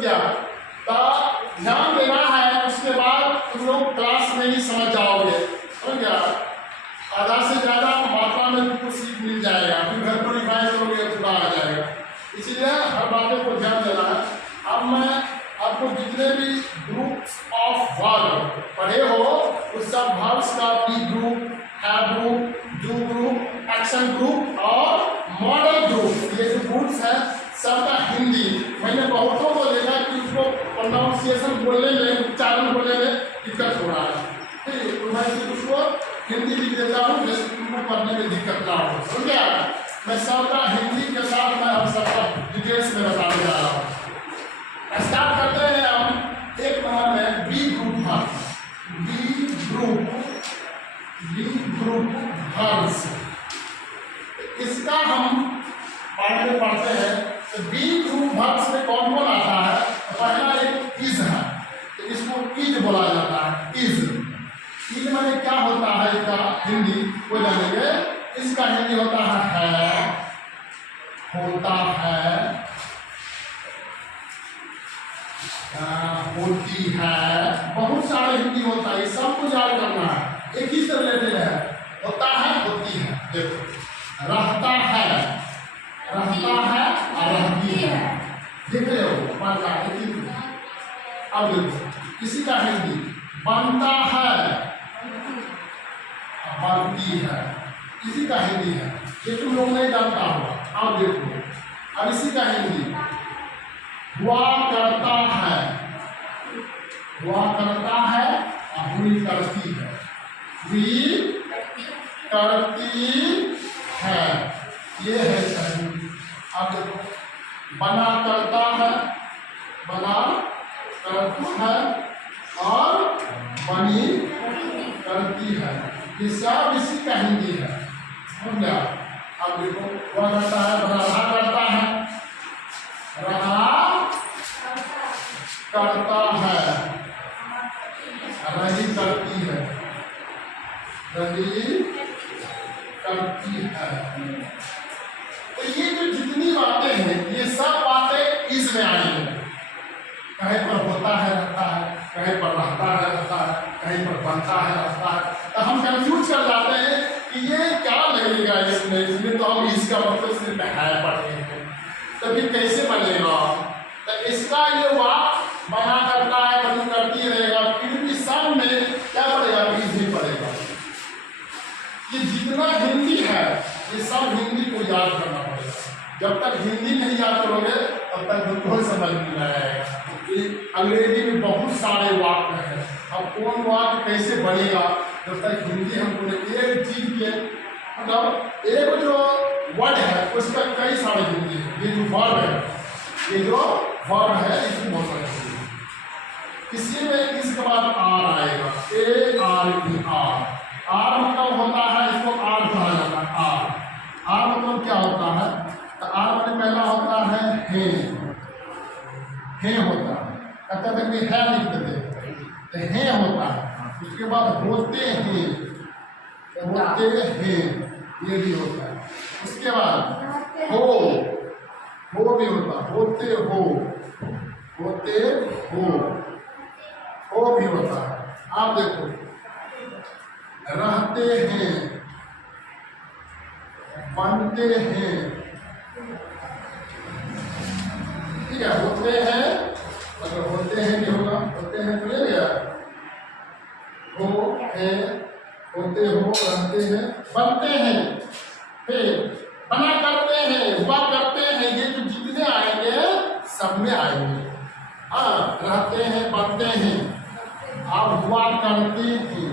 क्या तो ध्यान देना है, उसके बाद तुम लोग क्लास में ही समझ जाओगे। समझ गया? आधा से ज़्यादा मात्रा में तुमको सीख मिल जाएगा, फिर घर पर रिवाइज करोगे पूरा आ जाएगा। इसीलिए हर बातों को ध्यान देना है। अब मैं आपको जितने भी ग्रुप्स ऑफ वर्ब पढ़े हो उस सब वर्ब्स का B group, have group, do group, action group और मॉडल ग्रुप, ये जो ग्रुप्स है सबका हिंदी मैंने बहुतों को देखा कि उसको प्रोनाउंसिएशन बोलने में, उच्चारण बोलने में दिक्कत हो रहा है। ठीक है, तो मैं उसको हिंदी लिख देता हूँ जैसे तुमको पढ़ने में दिक्कत ना हो। समझ गया? मैं सबका हिंदी के साथ मैं हम सबका डिटेल्स में बताने जा रहा हूँ। स्टार्ट करते हैं हम एक नंबर में B group verb. B group verbs, इसका हम पार्ट में पढ़ते हैं। तो बी ग्रुप वर्ब्स में कौन कौन आता है? पहला एक इज है, तो इसको इज बोला जाता है। इज माने क्या होता है? इसका हिंदी वो जानेंगे। इसका हिंदी होता है, होता है, होती है, बहुत सारे हिंदी होता है, सब कुछ याद करना है, एक ही से रिलेटेड है। होता है, होती है, देखो रहता है, रहता है और रहती है, देख रहे हो बनता है। अब देखो किसी का हिंदी बनता है, बनती है, इसी का हिंदी है, ये तुम लोग नहीं जानता होगा। अब देखो अब इसी का हिंदी हुआ करता है, हुआ करता है और हुई करती है, हुई करती है, ये है सही। अब देखो बना करता है, बना करता है और बनी करती है, ये सब इसी का हिंदी है। समझ गया? अब देखो हुआ करता है, बना रहा करता है, रहा करता है, रही करती है, रही करती है। तो ये जो जितनी बातें हैं ये सब बातें इस में आई हैं। कहीं पर होता है रहता है, कहीं पर रहता है रहता है, कहीं पर बनता है रहता है। तो हम कंफ्यूज कर जाते हैं कि ये क्या लगेगा इसमें तो हम इसका मतलब सिर्फ है पढ़े हैं, तो फिर कैसे बनेगा? तो इसका ये वाक बना करता है, बनी करती रहेगा, फिर भी सब में क्या पड़ेगा? बीज ही पड़ेगा। ये जितना हिंदी है ये सब हिंदी को याद करना पड़ेगा। जब तक हिंदी नहीं याद करोगे तब तक तुमको समझ नहीं आएगा। अंग्रेजी में बहुत सारे वाक्य हैं, अब कौन वाक्य कैसे बनेगा जब तक हिंदी हमको एक चीज के मतलब एक जो वर्ड है उसका कई सारे हिंदी है। ये जो वर्ड है, ये जो वर्ड है इसमें बहुत सारे हिंदी है। किसी में इसके बाद आर आएगा, A R E are. Are मतलब होता है, इसको आर कहा जाता है। आर आर मतलब क्या होता है? तो आर में पहला होता है हे होता है, कहते थे कि है लिखते थे तो हे होता है। उसके बाद होते हैं, होते हैं ये भी होता है। उसके बाद हो भी होता है, होते हो, होते हो भी होता है। आप देखो रहते हैं, बनते हैं, ठीक है, होते हैं, अगर होते हैं नहीं होगा, होते हैं तो ले लिया, हो है, होते हो, रहते हैं, बनते हैं, फिर बना करते हैं, हुआ करते हैं, ये जो जितने आएंगे सब में आएंगे। हाँ, रहते हैं, बनते हैं, आप हुआ करते हैं,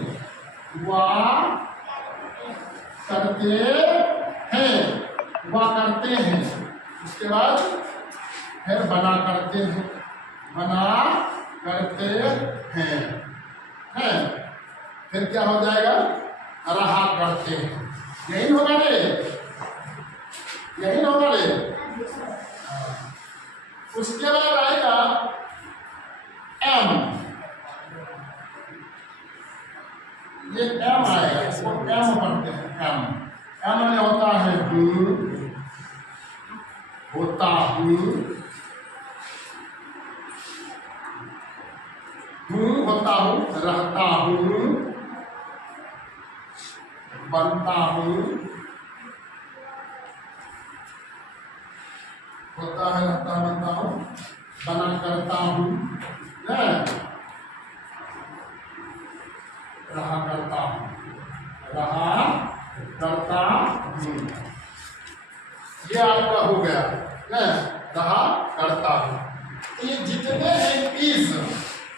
हुआ करते हैं, हुआ करते हैं। उसके बाद फिर बना करते हैं, बना करते हैं, फिर क्या हो जाएगा? रहा करते हैं। यही होगा रे, यही होगा रे। उसके बाद आएगा एम, ये एम आएगा, इसको एम पढ़ते हैं। एम में होता है हूँ, होता हूँ, हूँ होता हूँ, रहता हूँ, बनता हूँ, होता है, रहता बनता हूँ, बना करता हूँ, रहा करता हूँ, रहा करता हूँ, ये आपका हो गया है, रहा करता हूँ। तो ये जितने हैं इज,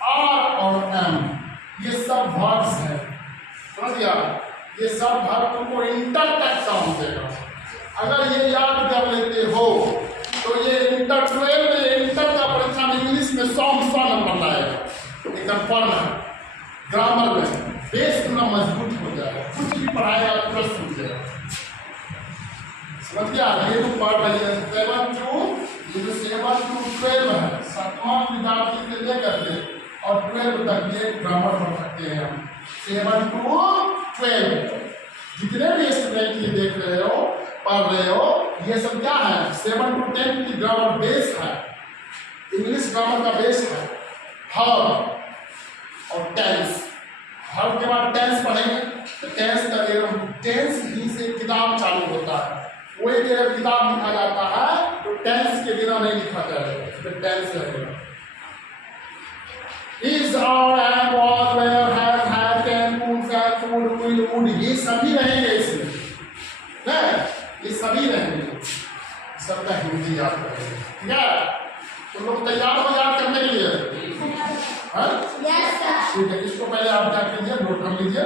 आर और एम, ये सब वर्ब्स हैं, समझ गया? ये सब वर्ब तुमको इंटर तक काम देगा। अगर ये याद कर लेते हो तो ये इंटर 12 में, इंटर का परीक्षा में इंग्लिश में 100 नंबर लाएगा, ये कन्फर्म है। ग्रामर में बेस इतना मजबूत हो जाएगा, कुछ भी पढ़ाएगा तुरंत समझ जाएगा। समझ गया? ये तो पढ़ रही है 7 to 12 है, 7वां विद्यार्थी से लेकर के और 12 तक ये ग्रामर पढ़ सकते हैं हम। 7 to 12 जितने भी स्टूडेंट ये देख रहे हो, पढ़ रहे हो, ये सब क्या है? 7 to 10 की ग्रामर बेस है, इंग्लिश ग्रामर का बेस है। हर और टेंस, हर के बाद टेंस पढ़ेंगे तो टेंस का टेंस ही से किताब चालू होता है। वही जब किताब लिखा जाता है तो टेंस के बिना नहीं लिखा जाएगा, तो टेंस लगेगा। Is, are, am, was, were, has, had, can, could, can, could, will, would, ये सभी रहेंगे इसमें, है? ये सभी रहेंगे, सबका हिंदी याद करेंगे, ठीक है? तो लोग तैयार हो याद करने के लिए? ठीक है, इसको पहले आप क्या कीजिए, नोट कर लीजिए।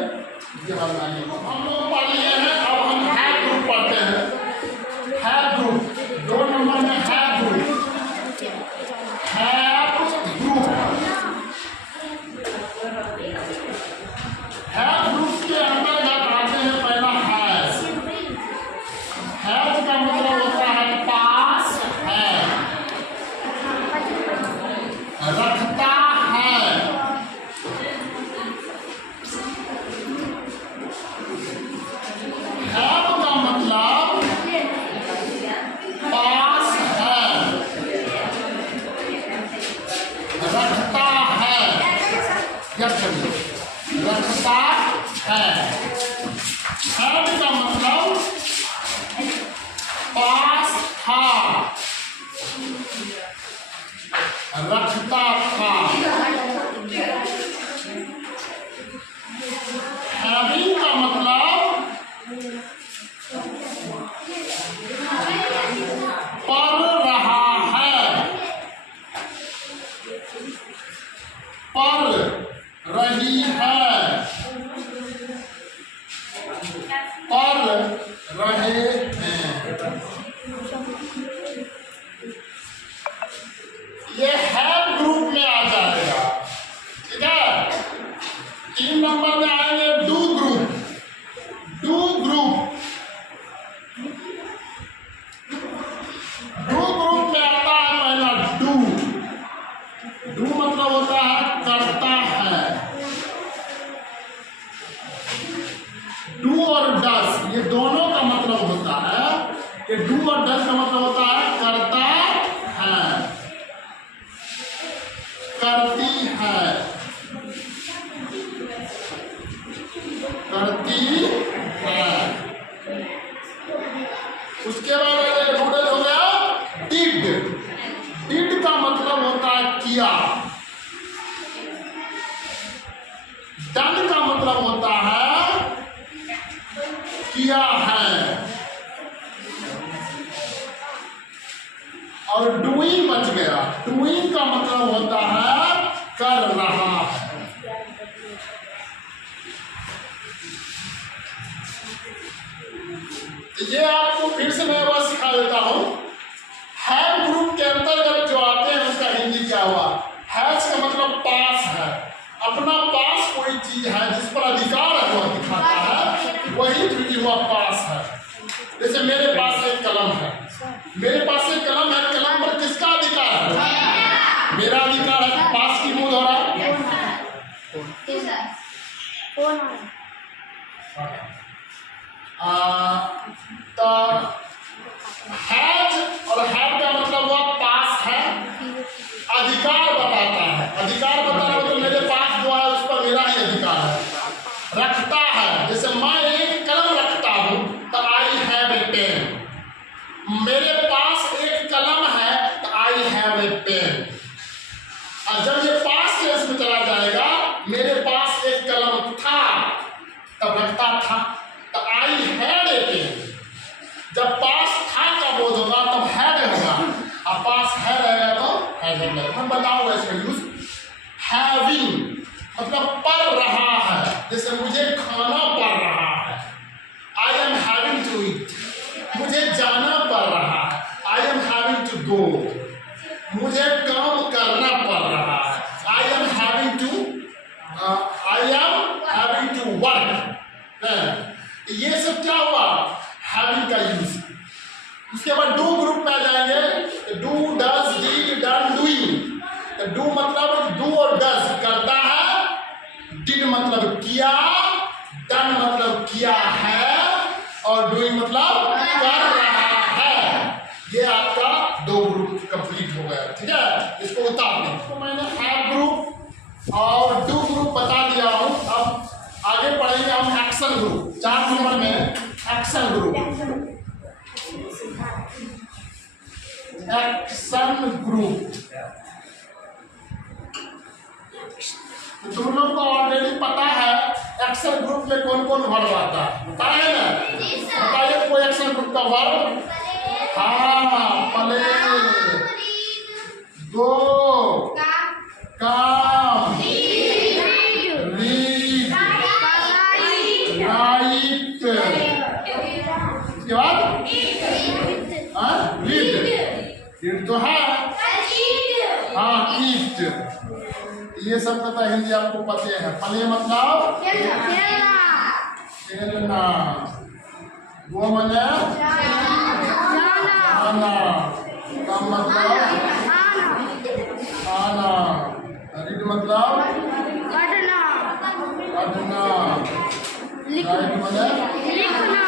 हम लोग पढ़ लिए हैं, अब हम हैव ग्रुप पढ़ते हैं। हैव ग्रुप 2 नंबर में, have group, have group, have group के अंतर्गत आते हैं पहला हैज। हैज का मतलब होता है पास है, रखता है, हैव का मतलब पास है, रखता है, याद करिए, रखता है। हैव का मतलब पास था, रखता था। हैविंग का मतलब पढ़ रहा है, पढ़ रही है, पढ़ रहे हैं। ये हैव ग्रुप में आ जाएगा, ठीक है? 3 नंबर में आएंगे do group. Do group, do group में आता है पहला डू। डू मतलब होता है करता है। डू और डस, ये दोनों का मतलब होता है कि डू और डस का मतलब होता है करता है, करती है, करती है। उसके बाद डूडल हो गया डिड। डिड का मतलब होता है किया। डन का मतलब होता है किया है। और डूइंग बच गया। डूइंग का मतलब होता है कर रहा है। ये आपको फिर से मैं बस सिखा देता हूं। हैव ग्रुप के अंतर्गत जो आते हैं उसका हिंदी क्या हुआ? हैज का मतलब पास है। अपना पास कोई चीज है जिस पर अधिकार है वो दिखाता है, वही जो हुआ पास है। जैसे मेरे पास एक कलम है, मेरे पास एक कलम है, कलम पर किसका अधिकार है? मेरा अधिकार है। पास की मूल हो रहा है तो हैज और हैव का मतलब हुआ पास है, अधिकार बताता है। अधिकार बताना मतलब मेरे पास और जब ये पास्ट टेंस में चला जाएगा, मेरे पास एक कलम था, तब रखता था, तो आई हैड ए पेन। जब पास था का बोध होगा तब हैड होगा, और पास है रहेगा तो हैड रहेगा। मैं बताऊंगा इसका यूज। हैविंग मतलब पढ़ रहा है, जैसे मुझे खाना पड़ रहा है, I am having to eat. मुझे जाना पड़ रहा है, I am having to go. मुझे काम करना पड़ रहा है, I am having to work. ये सब क्या हुआ? हैविंग का यूज। उसके बाद डू ग्रुप में आ जाएंगे। Do, does, did, done, doing. Do मतलब डू और डज करता है, डिड मतलब किया, डन मतलब किया है, और डूइंग मतलब कर रहा है। ये आपका दो ग्रुप कंप्लीट हो गया। ठीक है, इसको उतार दें। तो मैंने हैव ग्रुप और डू ग्रुप बता दिया हूं। अब आगे पढ़ेंगे हम एक्शन ग्रुप। 4 नंबर में एक्शन ग्रुप। एक्शन ग्रुप तुम लोग को ऑलरेडी पता है एक्शन ग्रुप में कौन कौन वर्ब आता है, पता है ना? बताइए कोई एक्शन ग्रुप का वर्ब। हाँ, प्ले, गो, काम, रीड, राइट। इसके बाद रीड तो है। हाँ, ईट। ये सब पता, हिंदी आपको पते हैं। प्ले मतलब खेलना, वो मतलब खाना, काम मतलब खाना, रीड मतलब पढ़ना, राइट मतलब लिखना,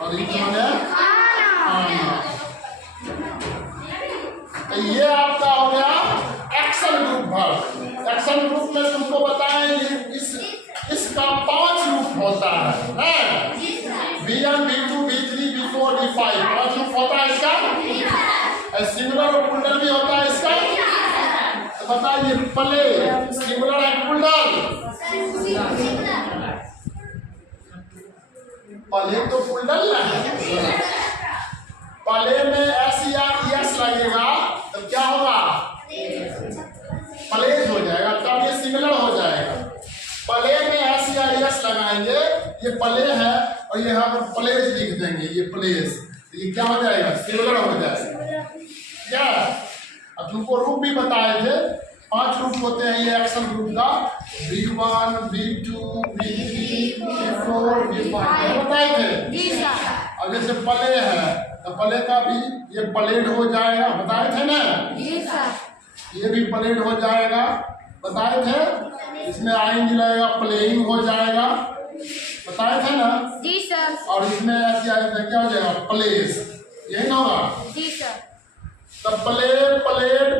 और ईट मतलब खाना। ये आपका हो गया action group verb. Action group में तुमको बताएं इसका 5 रूप होता है। V1, V2, V3, V4, V5 5 रूप होता है इसका। सिंगुलर और प्लूरल भी होता है इसका। तो बताइए, प्ले सिंगुलर है प्लूरल? प्ले तो प्लूरल है। प्ले में एस या एस लगेगा तो क्या होगा? प्लेज हो जाएगा, तब ये सिंगुलर हो जाएगा। प्ले में एस या एस लगाएंगे, ये प्ले है, और ये यहाँ पर प्लेज लिख देंगे, ये प्लेज, ये क्या हो जाएगा? सिंगुलर हो जाएगा। क्या अब तुमको रूप भी बताए थे, 5 रूप होते हैं ये एक्शन ग्रुप का। V1, V2, V3, V4, V5 बताए थे। अब जैसे प्ले है तो प्ले का भी ये प्लेड हो जाएगा, बताए थे ना? ये भी प्लेड हो जाएगा, बताए थे। इसमें आएंगे लगेगा, प्लेइंग हो जाएगा, बताए थे ना? जी सर। और इसमें ऐसे आएगा, क्या हो जाएगा? प्लेस। यही ना होगा? जी सर। तो प्ले, प्लेड,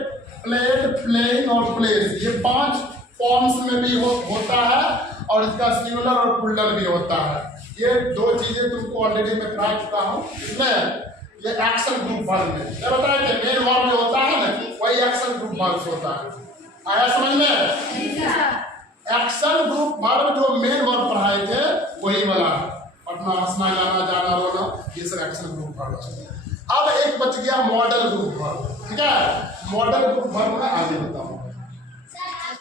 प्लेड, प्लेइंग और प्लेस, ये 5 फॉर्म्स में भी होता है, और इसका सिंगुलर और प्लूरल भी होता है। ये 2 चीजें तुमको ऑलरेडी मैं करा चुका हूँ। इसमें ये एक्शन ग्रुप वर्ब में ये बताया कि मेन वर्ब जो होता है ना, वही एक्शन ग्रुप वर्ब होता है। आया समझ में? एक्शन ग्रुप वर्ब जो मेन वर्ब पढ़ाए थे वही वाला, पढ़ना, हंसना, गाना, जाना, रोना, ये सब एक्शन ग्रुप वर्ब है। अब एक बच गया मॉडल ग्रुप वर्ब। ठीक है, मॉडल ग्रुप वर्ब में आगे बताऊँ।